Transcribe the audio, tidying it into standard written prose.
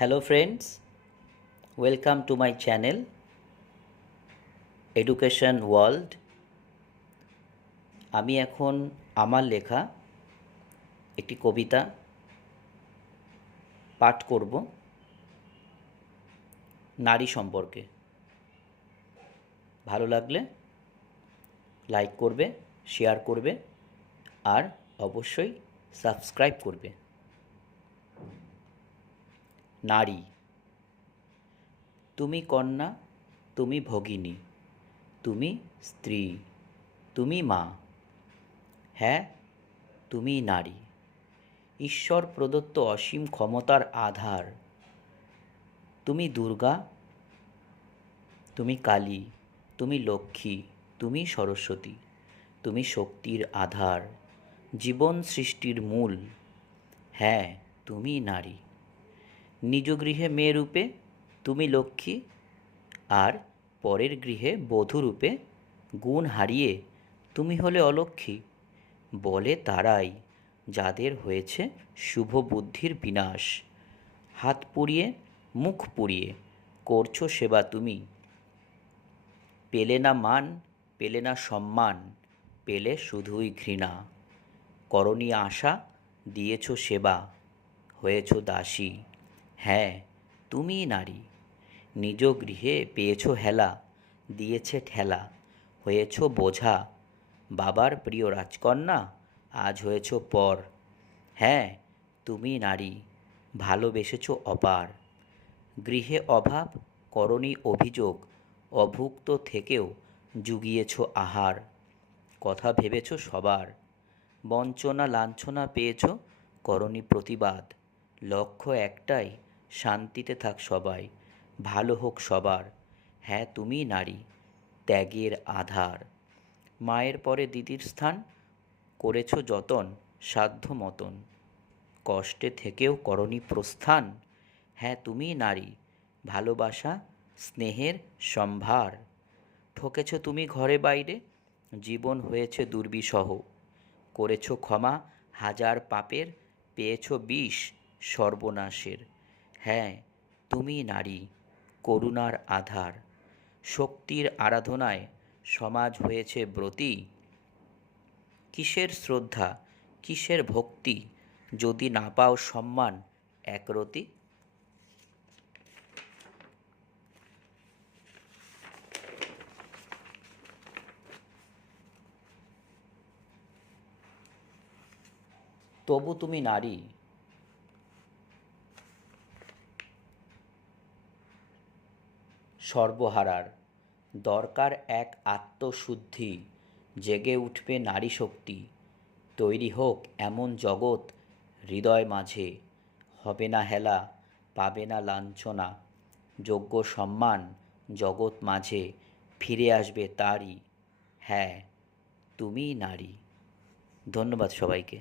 Hello friends, welcome to my channel Education World। আমি এখন আমার লেখা একটি কবিতা পাঠ করব নারী সম্পর্কে। ভালো লাগলে লাইক করবে, শেয়ার করবে আর অবশ্যই সাবস্ক্রাইব করবে। নারী, তুমি কন্যা, তুমি ভগিনী, তুমি স্ত্রী, তুমি মা, হ্যাঁ তুমি নারী। ঈশ্বর প্রদত্ত অসীম ক্ষমতার আধার। তুমি দুর্গা, তুমি কালী, তুমি লক্ষ্মী, তুমি সরস্বতী, তুমি শক্তির আধার, জীবন সৃষ্টির মূল। হ্যাঁ তুমি নারী। নিজ গৃহে মেয়ে রূপে তুমি লক্ষ্মী, আর পরের গৃহে বধূ রূপে গুণ হারিয়ে তুমি হলে অলক্ষ্মী। বলে তারাই যাদের হয়েছে শুভ বুদ্ধির বিনাশ। হাত পুড়িয়ে মুখ পুড়িয়ে করছো সেবা তুমি। পেলে না মান, পেলে না সম্মান, পেলে শুধুই ঘৃণা। করণীয় আশা দিয়েছ সেবা, হয়েছ দাসী। হ্যাঁ তুমি নারী। নিজ গৃহে পেয়েছ হেলা, দিয়েছে ঠেলা, হয়েছ বোঝা। বাবার প্রিয় রাজকন্যা, আজ হয়েছ পর। হ্যাঁ তুমি নারী, ভালোবেসেছ অপার। গৃহে অভাব করনি অভিযোগ, অভুক্ত থেকেও জুগিয়েছ আহার। কথা ভেবেছ সবার, বঞ্চনা লাঞ্ছনা পেয়েছ করনি প্রতিবাদ। লক্ষ্য একটাই, শান্তিতে থাক সবাই, ভালো হোক সবার। হ্যাঁ তুমি নারী, ত্যাগের আধার। মায়ের পরে দিদির স্থান, করেছ যতন সাধ্য মতন। কষ্টে থেকেও করনি প্রস্থান। হ্যাঁ তুমি নারী, ভালোবাসা স্নেহের সম্ভার। ঠকেছ তুমি ঘরে বাইরে, জীবন হয়েছে দুর্বিষহ। করেছ ক্ষমা হাজার পাপের, পেয়েছ বিষ সর্বনাশের। হ্যাঁ তুমি নারী, করুণার আধার। শক্তির আরাধনায় সমাজ হয়েছে ব্রতী। কিসের শ্রদ্ধা, কিসের ভক্তি, যদি না পাও সম্মান একরতি। তবু তুমি নারী। সর্বহারার দরকার এক আত্মশুদ্ধি, জেগে উঠবে নারী শক্তি। তৈরি হোক এমন জগৎ হৃদয় মাঝে, হবে না হেলা, পাবে না লাঞ্ছনা। যোগ্য সম্মান জগৎ মাঝে ফিরে আসবে তারই। হ্যাঁ তুমি নারী। ধন্যবাদ সবাইকে।